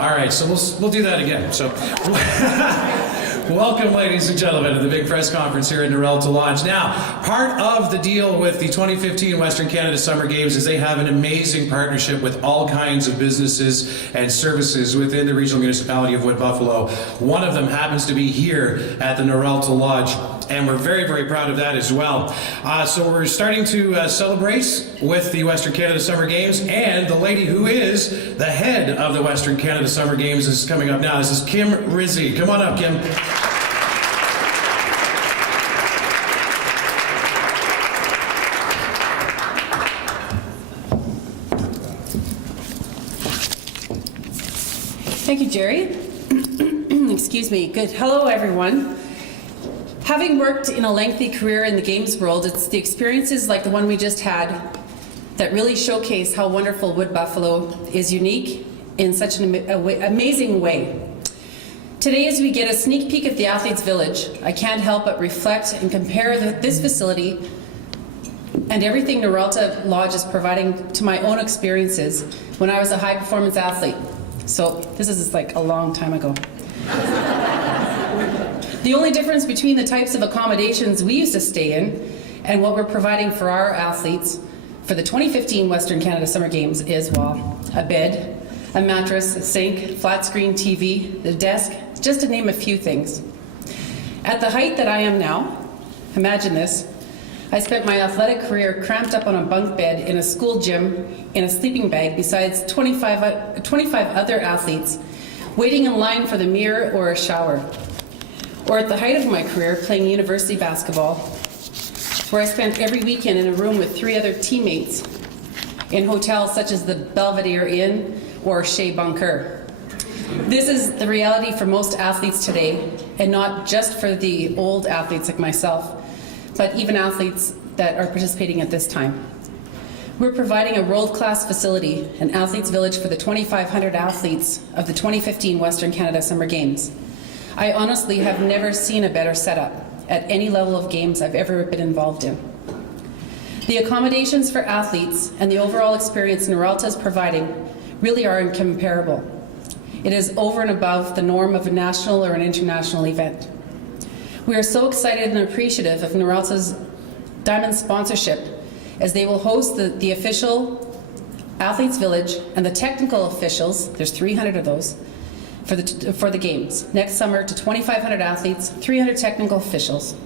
All right, so we'll do that again. So, welcome, ladies and gentlemen, to the big press conference here at Noralta Lodge. Now, part of the deal with the 2015 Western Canada Summer Games is they have an amazing partnership with all kinds of businesses and services within the regional municipality of Wood Buffalo. One of them happens to be here at the Noralta Lodge, and we're very, very proud of that as well. So we're starting to celebrate with the Western Canada Summer Games, and the lady who is the head of the Western Canada Summer Games is coming up now. This is Kim Rizzi. Come on up, Kim. Thank you, Jerry. Excuse me. Good. Hello, everyone. Having worked in a lengthy career in the games world, it's the experiences like the one we just had that really showcase how wonderful Wood Buffalo is unique in such an amazing way. Today, as we get a sneak peek of the Athletes Village, I can't help but reflect and compare this facility and everything Noralta Lodge is providing to my own experiences when I was a high-performance athlete. So this is like a long time ago. The only difference between the types of accommodations we used to stay in and what we're providing for our athletes for the 2015 Western Canada Summer Games is, well, a bed, a mattress, a sink, flat screen TV, the desk, just to name a few things. At the height that I am now, imagine this, I spent my athletic career cramped up on a bunk bed in a school gym in a sleeping bag besides 25 other athletes waiting in line for the mirror or a shower. Or at the height of my career playing university basketball, where I spent every weekend in a room with 3 other teammates in hotels such as the Belvedere Inn or Shea Bunker. This is the reality for most athletes today, and not just for the old athletes like myself, but even athletes that are participating at this time. We're providing a world-class facility, an Athletes Village for the 2,500 athletes of the 2015 Western Canada Summer Games. I honestly have never seen a better setup at any level of games I've ever been involved in. The accommodations for athletes and the overall experience Noralta is providing really are incomparable. It is over and above the norm of a national or an international event. We are so excited and appreciative of Noralta's Diamond sponsorship, as they will host the official Athletes Village and the technical officials, there's 300 of those, for the games. Next summer to 2,500 athletes, 300 technical officials.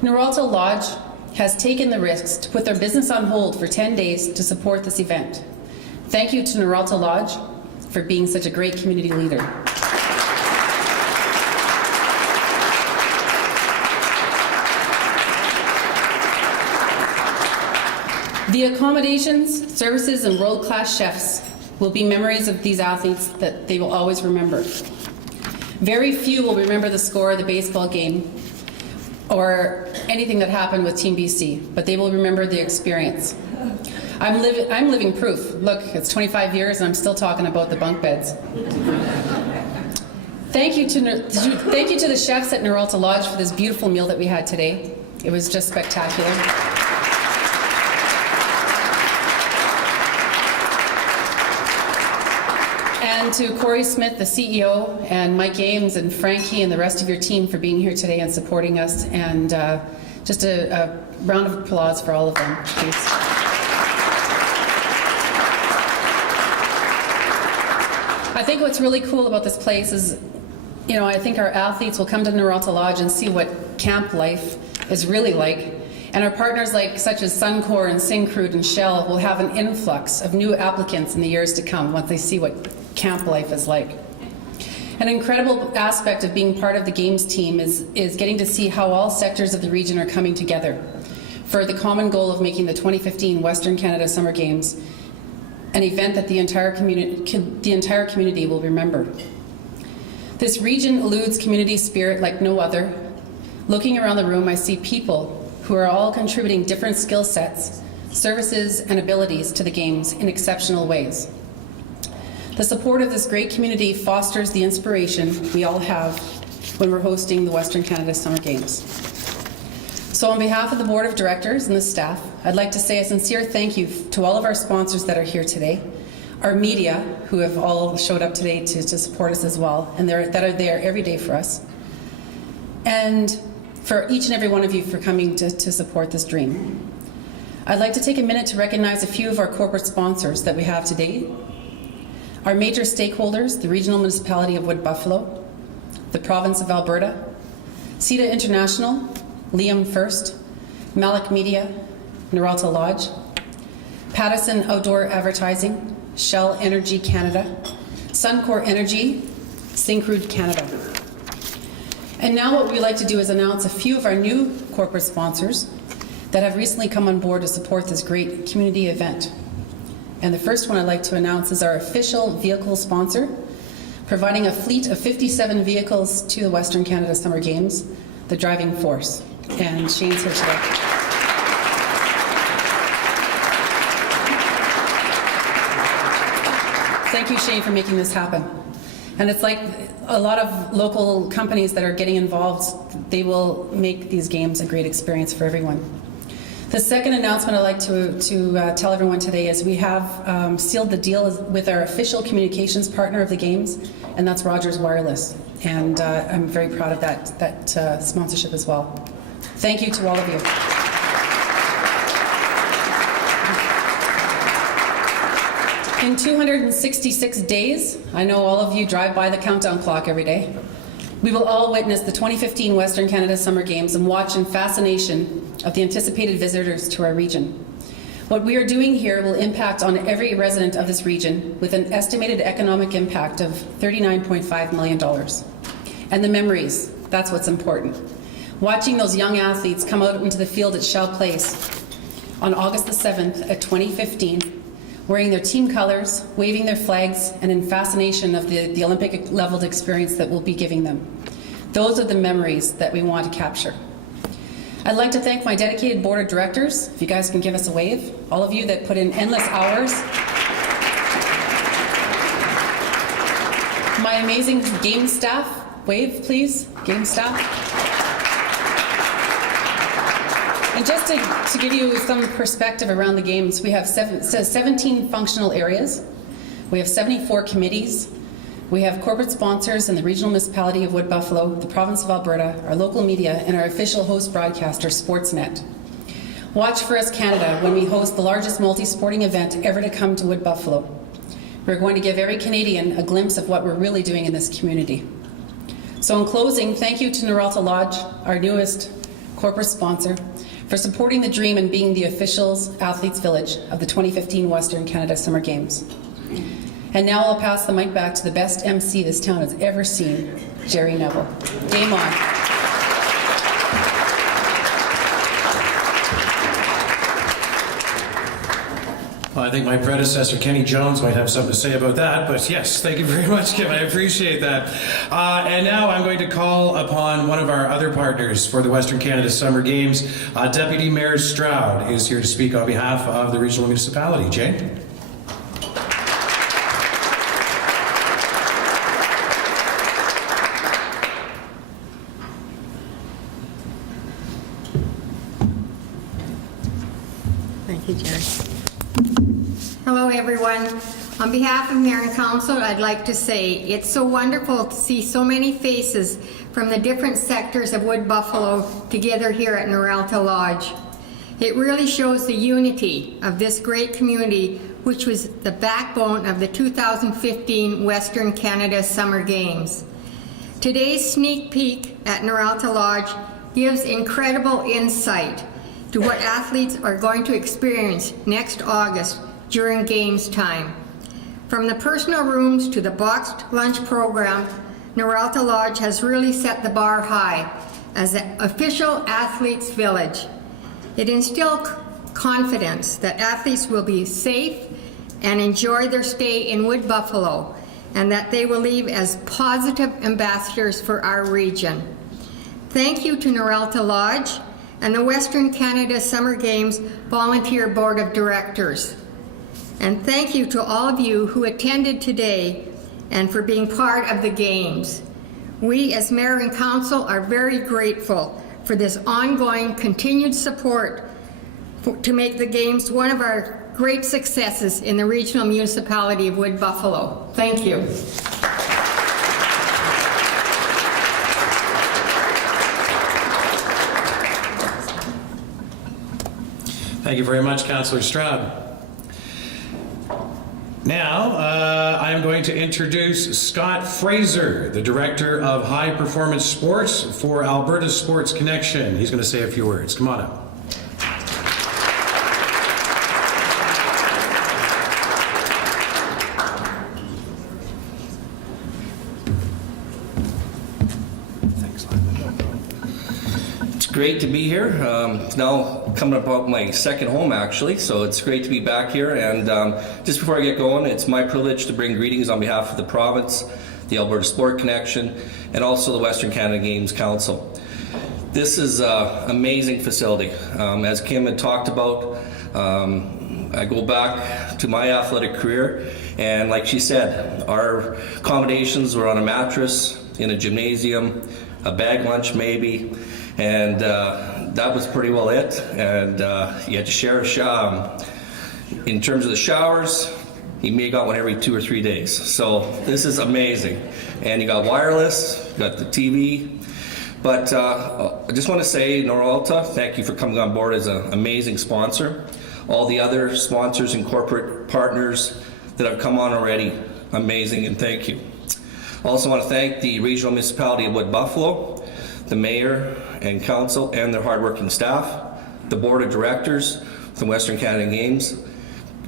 Noralta Lodge has taken the risks to put their business on hold for 10 days to support this event. Thank you to Noralta Lodge for being such a great community leader. The accommodations, services, and world-class chefs will be memories of these athletes that they will always remember. Very few will remember the score of the baseball game or anything that happened with Team BC, but they will remember the experience. I'm living proof. Look, it's 25 years and I'm still talking about the bunk beds. Thank you to the chefs at Noralta Lodge for this beautiful meal that we had today. It was just spectacular. And to Corey Smith, the CEO, and Mike Ames and Frankie and the rest of your team for being here today and supporting us. And just a round of applause for all of them, please. I think what's really cool about this place is, I think our athletes will come to Noralta Lodge and see what camp life is really like. And our partners such as Suncor and Syncrude and Shell will have an influx of new applicants in the years to come once they see what camp life is like. An incredible aspect of being part of the Games team is getting to see how all sectors of the region are coming together for the common goal of making the 2015 Western Canada Summer Games an event that the entire community will remember. This region eludes community spirit like no other. Looking around the room, I see people who are all contributing different skill sets, services, and abilities to the Games in exceptional ways. The support of this great community fosters the inspiration we all have when we're hosting the Western Canada Summer Games. So on behalf of the Board of Directors and the staff, I'd like to say a sincere thank you to all of our sponsors that are here today, our media, who have all showed up today to support us as well, and that are there every day for us. And for each and every one of you for coming to support this dream. I'd like to take a minute to recognize a few of our corporate sponsors that we have today. Our major stakeholders, the Regional Municipality of Wood Buffalo, the Province of Alberta, CETA International, Liam First, Malik Media, Noralta Lodge, Pattison Outdoor Advertising, Shell Energy Canada, Suncor Energy, Syncrude Canada. And now what we'd like to do is announce a few of our new corporate sponsors that have recently come on board to support this great community event. And the first one I'd like to announce is our official vehicle sponsor, providing a fleet of 57 vehicles to the Western Canada Summer Games, the Driving Force. And Shane's here today. Thank you, Shane, for making this happen. And it's like a lot of local companies that are getting involved, they will make these games a great experience for everyone. The second announcement I'd like to tell everyone today is we have sealed the deal with our official communications partner of the games, and that's Rogers Wireless. And I'm very proud of that sponsorship as well. Thank you to all of you. In 266 days, I know all of you drive by the countdown clock every day, we will all witness the 2015 Western Canada Summer Games and watch in fascination of the anticipated visitors to our region. What we are doing here will impact on every resident of this region with an estimated economic impact of $39.5 million. And the memories, that's what's important. Watching those young athletes come out into the field at Shell Place on August the 7th at 2015, wearing their team colors, waving their flags, and in fascination of the Olympic-leveled experience that we'll be giving them. Those are the memories that we want to capture. I'd like to thank my dedicated board of directors, if you guys can give us a wave, all of you that put in endless hours. My amazing game staff, wave please, game staff. And just to give you some perspective around the games, we have 17 functional areas, we have 74 committees, we have corporate sponsors in the Regional Municipality of Wood Buffalo, the Province of Alberta, our local media, and our official host broadcaster, Sportsnet. Watch for us Canada when we host the largest multi-sporting event ever to come to Wood Buffalo. We're going to give every Canadian a glimpse of what we're really doing in this community. So in closing, thank you to Noralta Lodge, our newest corporate sponsor, for supporting the dream and being the officials athletes village of the 2015 Western Canada Summer Games. And now I'll pass the mic back to the best MC this town has ever seen, Jerry Neville. Game on. Well, I think my predecessor, Kenny Jones, might have something to say about that, but yes, thank you very much, Kim. I appreciate that. And now I'm going to call upon one of our other partners for the Western Canada Summer Games. Deputy Mayor Stroud is here to speak on behalf of the regional municipality. Jane? Thank you, Jerry. Hello, everyone. On behalf of Mayor and Council, I'd like to say it's so wonderful to see so many faces from the different sectors of Wood Buffalo together here at Noralta Lodge. It really shows the unity of this great community, which was the backbone of the 2015 Western Canada Summer Games. Today's sneak peek at Noralta Lodge gives incredible insight to what athletes are going to experience next August during Games time. From the personal rooms to the boxed lunch program, Noralta Lodge has really set the bar high as the official athletes village. It instills confidence that athletes will be safe and enjoy their stay in Wood Buffalo, and that they will leave as positive ambassadors for our region. Thank you to Noralta Lodge and the Western Canada Summer Games Volunteer Board of Directors. And thank you to all of you who attended today and for being part of the Games. We as Mayor and Council are very grateful for this ongoing continued support to make the Games one of our great successes in the regional municipality of Wood Buffalo. Thank you. Thank you very much, Councillor Straub. Now, I'm going to introduce Scott Fraser, the Director of High Performance Sports for Alberta Sports Connection. He's going to say a few words. Come on up. Great to be here. It's now coming about my second home, actually, so it's great to be back here. And just before I get going, it's my privilege to bring greetings on behalf of the province, the Alberta Sport Connection, and also the Western Canada Games Council. This is an amazing facility. As Kim had talked about, I go back to my athletic career, and like she said, our accommodations were on a mattress, in a gymnasium, a bag lunch maybe, and that was pretty well it. And you had to share a shower. In terms of the showers, you may have got one every 2 or 3 days. So this is amazing. And you got wireless, you got the TV. But I just want to say, Noralta, thank you for coming on board as an amazing sponsor. All the other sponsors and corporate partners that have come on already, amazing, and thank you. I also want to thank the regional municipality of Wood Buffalo, the mayor and council and their hardworking staff, the board of directors from Western Canada Games,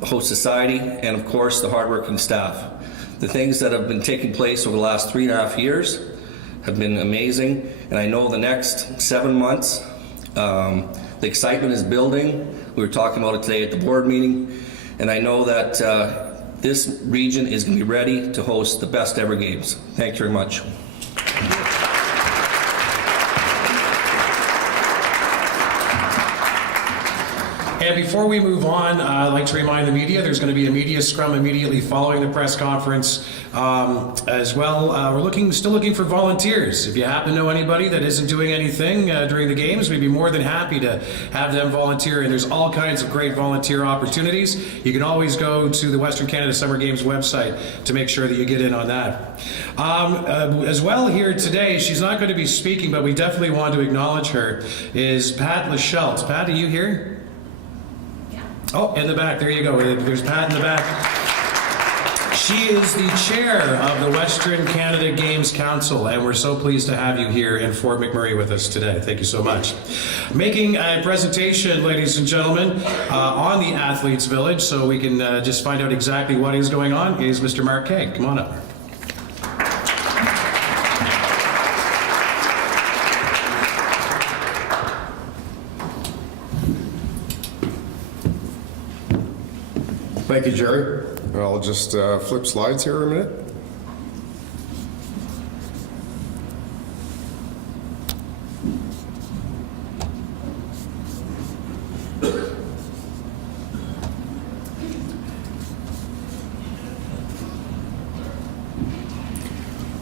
Host Society, and of course the hardworking staff. The things that have been taking place over the last 3.5 years have been amazing, and I know the next 7 months, the excitement is building. We were talking about it today at the board meeting, and I know that this region is going to be ready to host the best ever games. Thank you very much. And before we move on, I'd like to remind the media there's going to be a media scrum immediately following the press conference as well. We're still looking for volunteers. If you happen to know anybody that isn't doing anything during the games, we'd be more than happy to have them volunteer. And there's all kinds of great volunteer opportunities. You can always go to the Western Canada Summer Games website to make sure that you get in on that. As well here today, she's not going to be speaking, but we definitely want to acknowledge her, is Pat Lachelt. Pat, are you here? Oh, in the back, there you go. There's Pat in the back. She is the chair of the Western Canada Games Council, and we're so pleased to have you here in Fort McMurray with us today. Thank you so much. Making a presentation, ladies and gentlemen, on the Athletes Village, so we can just find out exactly what is going on, is Mr. Mark Kay. Come on up. Thank you, Jerry. I'll just flip slides here a minute.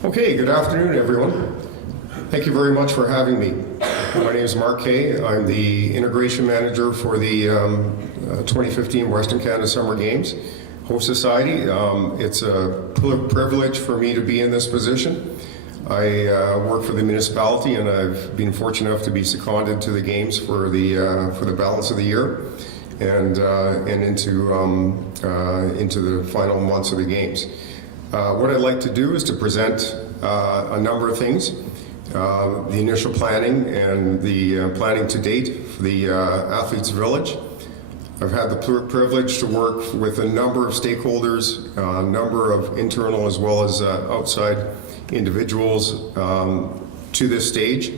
Okay, good afternoon, everyone. Thank you very much for having me. My name is Mark Kay. I'm the integration manager for the 2015 Western Canada Summer Games Host Society. It's a privilege for me to be in this position. I work for the municipality, and I've been fortunate enough to be seconded to the games for the balance of the year and into the final months of the games. What I'd like to do is to present a number of things. The initial planning and the planning to date for the Athletes Village. I've had the privilege to work with a number of stakeholders, a number of internal as well as outside individuals to this stage,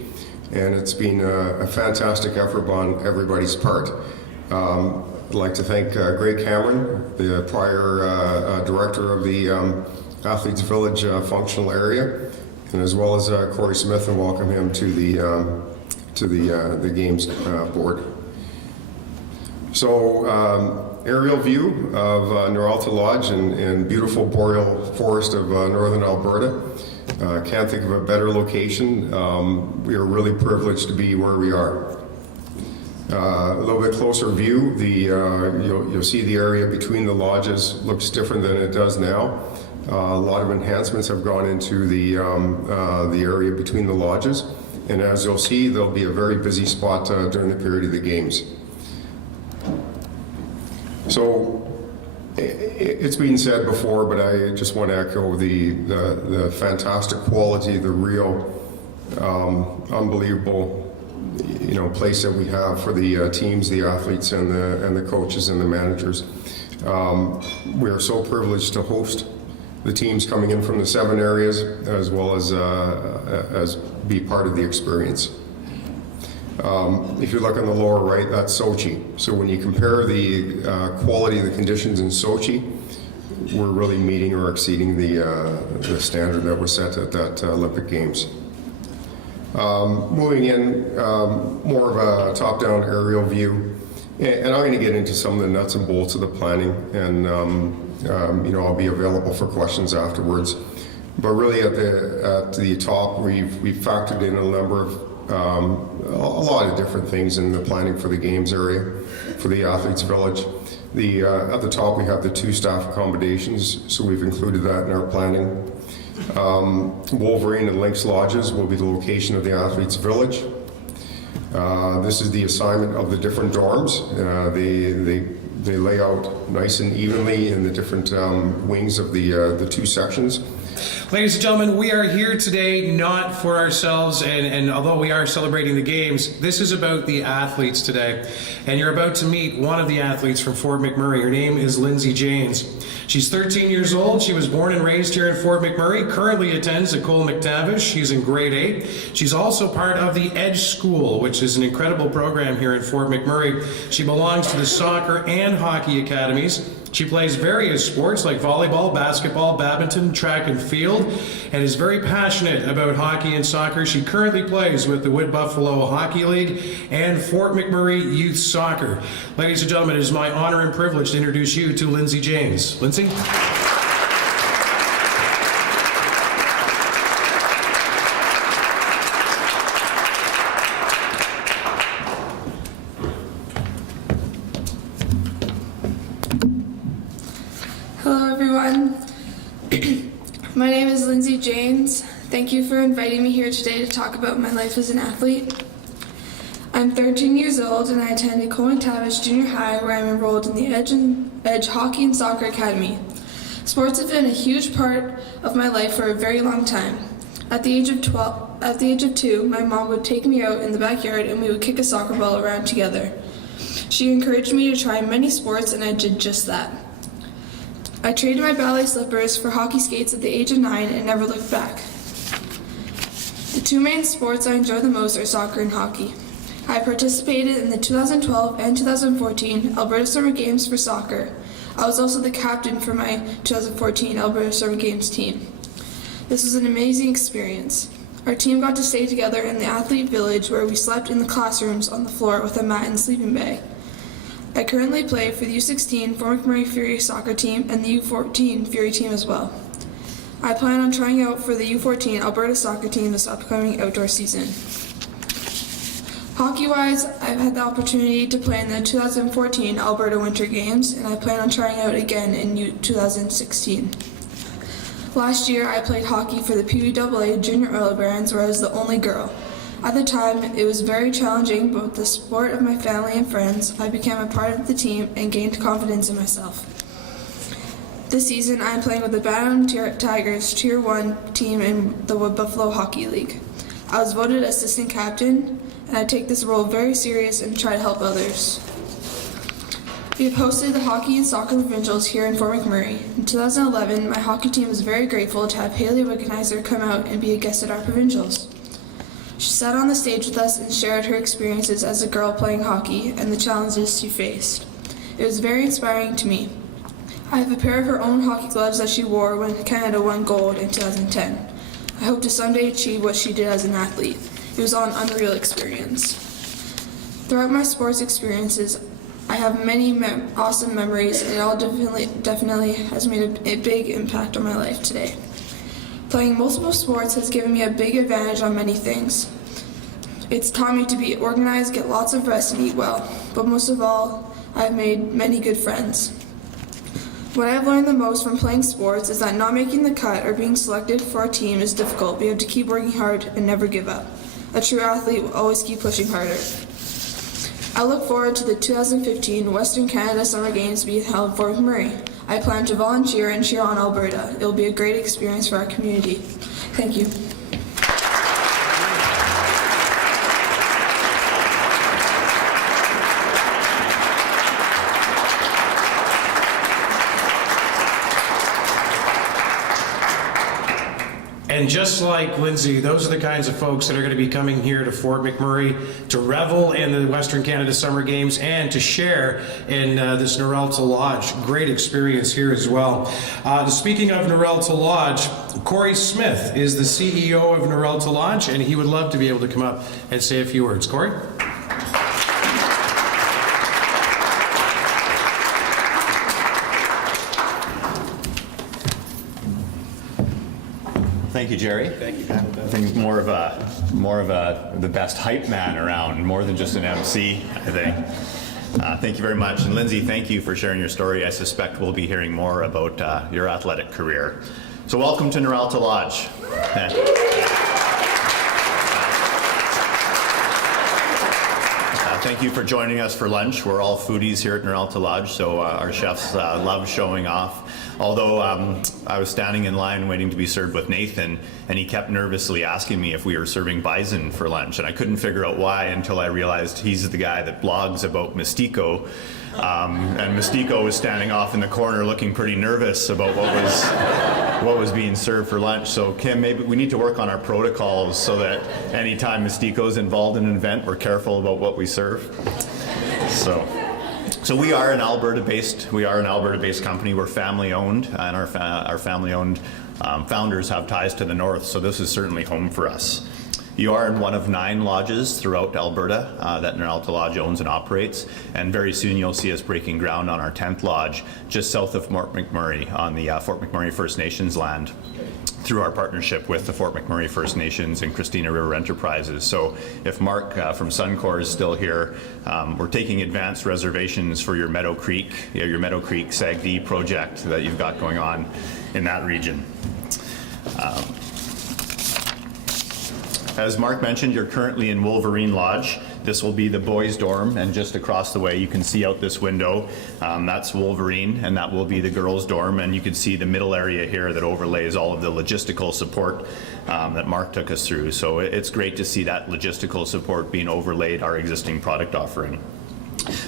and it's been a fantastic effort on everybody's part. I'd like to thank Greg Cameron, the prior director of the Athletes Village functional area, and as well as Corey Smith, and welcome him to the games board. So, aerial view of Noralta Lodge and beautiful boreal forest of northern Alberta. Can't think of a better location. We are really privileged to be where we are. A little bit closer view, you'll see the area between the lodges looks different than it does now. A lot of enhancements have gone into the area between the lodges, and as you'll see, there'll be a very busy spot during the period of the games. So it's been said before, but I just want to echo the fantastic quality, the real unbelievable place that we have for the teams, the athletes, and the coaches and the managers. We are so privileged to host the teams coming in from the 7 areas, as well as be part of the experience. If you look on the lower right, that's Sochi. So when you compare the quality of the conditions in Sochi, we're really meeting or exceeding the standard that was set at that Olympic Games. Moving in, more of a top-down aerial view, and I'm going to get into some of the nuts and bolts of the planning, and I'll be available for questions afterwards. But really, at the top, we've factored in a number of a lot of different things in the planning for the games area, for the athletes' village. At the top, we have the 2 staff accommodations, so we've included that in our planning. Wolverine and Lynx lodges will be the location of the athletes' village. This is the assignment of the different dorms. They lay out nice and evenly in the different wings of the 2 sections. Ladies and gentlemen, we are here today not for ourselves, and although we are celebrating the games, this is about the athletes today. And you're about to meet one of the athletes from Fort McMurray. Her name is Lindsay Janes. She's 13 years old. She was born and raised here in Fort McMurray, currently attends at Cole McTavish. She's in grade 8. She's also part of the Edge School, which is an incredible program here in Fort McMurray. She belongs to the soccer and hockey academies. She plays various sports like volleyball, basketball, badminton, track and field, and is very passionate about hockey and soccer. She currently plays with the Wood Buffalo Hockey League and Fort McMurray Youth Soccer. Ladies and gentlemen, it is my honor and privilege to introduce you to Lindsay Janes. Lindsay? Hello everyone, my name is Lindsay Janes. Thank you for inviting me here today to talk about my life as an athlete. I'm 13 years old and I attended Cole McTavish Junior High, where I'm enrolled in the Edge Hockey and Soccer Academy. Sports have been a huge part of my life for a very long time. At the age of 2, my mom would take me out in the backyard and we would kick a soccer ball around together. She encouraged me to try many sports and I did just that. I traded my ballet slippers for hockey skates at the age of 9 and never looked back. The 2 main sports I enjoy the most are soccer and hockey. I participated in the 2012 and 2014 Alberta Summer Games for soccer. I was also the captain for my 2014 Alberta Summer Games team. This was an amazing experience. Our team got to stay together in the athlete village, where we slept in the classrooms on the floor with a mat and sleeping bag. I currently play for the U16 Fort McMurray Fury soccer team and the U14 Fury team as well. I plan on trying out for the U14 Alberta soccer team this upcoming outdoor season. Hockey-wise, I've had the opportunity to play in the 2014 Alberta Winter Games, and I plan on trying out again in 2016. Last year, I played hockey for the PBAA Junior Oil Barons, where I was the only girl. At the time, it was very challenging, but with the support of my family and friends, I became a part of the team and gained confidence in myself. This season, I am playing with the Bantam Tigers Tier 1 team in the Wood Buffalo Hockey League. I was voted assistant captain, and I take this role very serious and try to help others. We have hosted the hockey and soccer provincials here in Fort McMurray. In 2011, my hockey team was very grateful to have Haley Wickenheiser come out and be a guest at our provincials. She sat on the stage with us and shared her experiences as a girl playing hockey and the challenges she faced. It was very inspiring to me. I have a pair of her own hockey gloves that she wore when Canada won gold in 2010. I hope to someday achieve what she did as an athlete. It was an unreal experience. Throughout my sports experiences, I have many awesome memories, and it all definitely has made a big impact on my life today. Playing multiple sports has given me a big advantage on many things. It's taught me to be organized, get lots of rest, and eat well. But most of all, I've made many good friends. What I've learned the most from playing sports is that not making the cut or being selected for a team is difficult, but you have to keep working hard and never give up. A true athlete will always keep pushing harder. I look forward to the 2015 Western Canada Summer Games being held in Fort McMurray. I plan to volunteer and cheer on Alberta. It will be a great experience for our community. Thank you. And just like Lindsay, those are the kinds of folks that are going to be coming here to Fort McMurray to revel in the Western Canada Summer Games and to share in this Noralta Lodge. Great experience here as well. Speaking of Noralta Lodge, Corey Smith is the CEO of Noralta Lodge, and he would love to be able to come up and say a few words. Corey? Thank you, Jerry. Thank you. I think more of the best hype man around, more than just an MC, I think. Thank you very much. And Lindsay, thank you for sharing your story. I suspect we'll be hearing more about your athletic career. So welcome to Noralta Lodge. Thank you for joining us for lunch. We're all foodies here at Noralta Lodge, so our chefs love showing off. Although I was standing in line waiting to be served with Nathan, and he kept nervously asking me if we were serving bison for lunch, and I couldn't figure out why until I realized he's the guy that blogs about Mystico. And Mystico was standing off in the corner looking pretty nervous about what was being served for lunch. So Kim, maybe we need to work on our protocols so that anytime Mystico's involved in an event, we're careful about what we serve. So we are an Alberta-based company. We're family-owned, and our family-owned founders have ties to the north. So this is certainly home for us. You are in one of 9 lodges throughout Alberta that Noralta Lodge owns and operates, and very soon you'll see us breaking ground on our 10th lodge just south of Fort McMurray on the Fort McMurray First Nations land through our partnership with the Fort McMurray First Nations and Christina River Enterprises. So if Mark from Suncor is still here, we're taking advanced reservations for your Meadow Creek SAGD project that you've got going on in that region. As Mark mentioned, you're currently in Wolverine Lodge. This will be the boys' dorm, and just across the way you can see out this window, that's Wolverine, and that will be the girls' dorm, and you can see the middle area here that overlays all of the logistical support that Mark took us through. So it's great to see that logistical support being overlaid our existing product offering.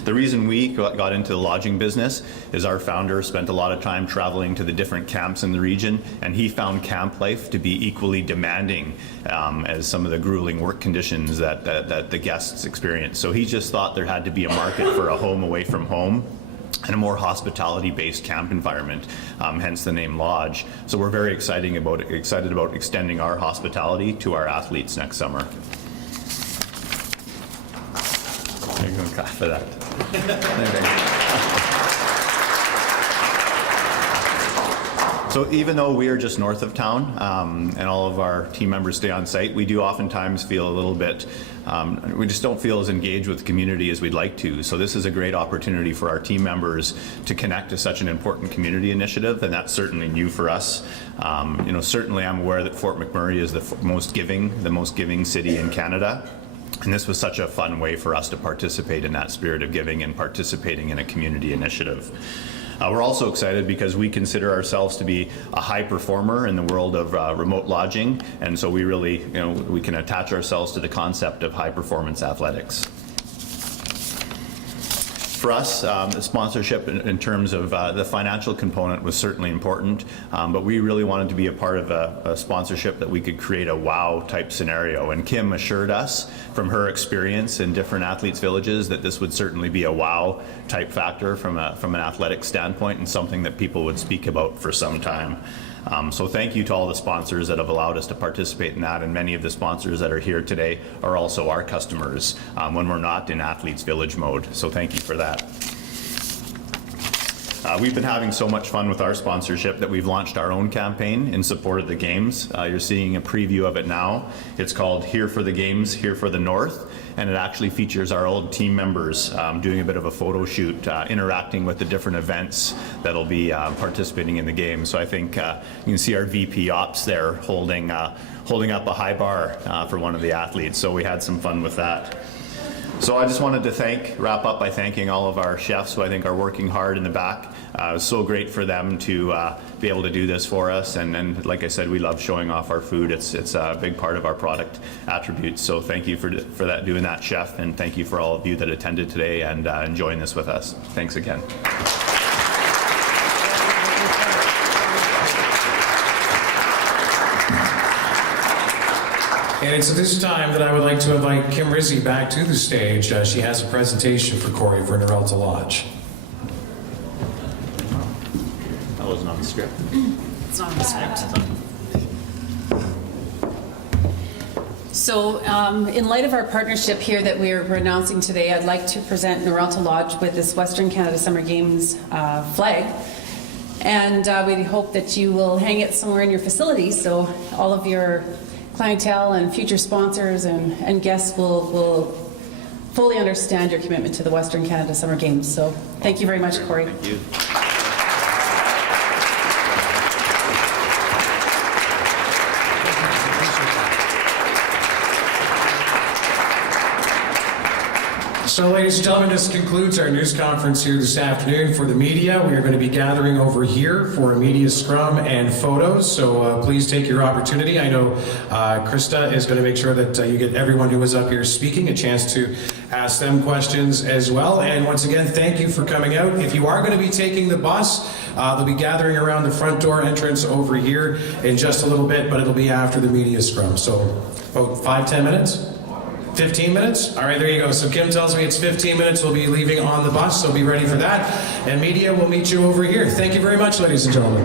The reason we got into the lodging business is our founder spent a lot of time traveling to the different camps in the region, and he found camp life to be equally demanding as some of the grueling work conditions that the guests experience. So he just thought there had to be a market for a home away from home and a more hospitality-based camp environment, hence the name Lodge. So we're very excited about extending our hospitality to our athletes next summer. You're going to clap for that. So even though we are just north of town and all of our team members stay on site, we do oftentimes feel a little bit, we just don't feel as engaged with the community as we'd like to. So this is a great opportunity for our team members to connect to such an important community initiative, and that's certainly new for us. Certainly I'm aware that Fort McMurray is the most giving city in Canada. And this was such a fun way for us to participate in that spirit of giving and participating in a community initiative. We're also excited because we consider ourselves to be a high performer in the world of remote lodging, and so we really, we can attach ourselves to the concept of high performance athletics. For us, the sponsorship in terms of the financial component was certainly important, but we really wanted to be a part of a sponsorship that we could create a wow type scenario. And Kim assured us from her experience in different athletes' villages that this would certainly be a wow type factor from an athletic standpoint, and something that people would speak about for some time. So thank you to all the sponsors that have allowed us to participate in that, and many of the sponsors that are here today are also our customers when we're not in Athletes Village mode. So thank you for that. We've been having so much fun with our sponsorship that we've launched our own campaign in support of the games. You're seeing a preview of it now. It's called Here for the Games, Here for the North, and it actually features our old team members doing a bit of a photo shoot, interacting with the different events that'll be participating in the game. So I think you can see our VP Ops there holding up a high bar for one of the athletes. So we had some fun with that. So I just wanted to wrap up by thanking all of our chefs who I think are working hard in the back. It was so great for them to be able to do this for us. And like I said, we love showing off our food. It's a big part of our product attributes. So thank you for doing that, Chef. And thank you for all of you that attended today and enjoying this with us. Thanks again. And it's at this time that I would like to invite Kim Rizzi back to the stage. She has a presentation for Corey for Noralta Lodge. That wasn't on the script. It's not on the script. So in light of our partnership here that we're announcing today, I'd like to present Noralta Lodge with this Western Canada Summer Games flag. And we hope that you will hang it somewhere in your facility so all of your clientele and future sponsors and guests will fully understand your commitment to the Western Canada Summer Games. So thank you very much, Corey. Thank you. So, ladies and gentlemen, this concludes our news conference here this afternoon. For the media, we are going to be gathering over here for a media scrum and photos, so please take your opportunity. I know Krista is going to make sure that you get everyone who is up here speaking a chance to ask them questions as well. And once again, thank you for coming out. If you are going to be taking the bus, they'll be gathering around the front door entrance over here in just a little bit, but it'll be after the media scrum. So, about 5-10 minutes? 15 minutes? All right, there you go. So Kim tells me it's 15 minutes. We'll be leaving on the bus, so be ready for that. And media will meet you over here. Thank you very much, ladies and gentlemen.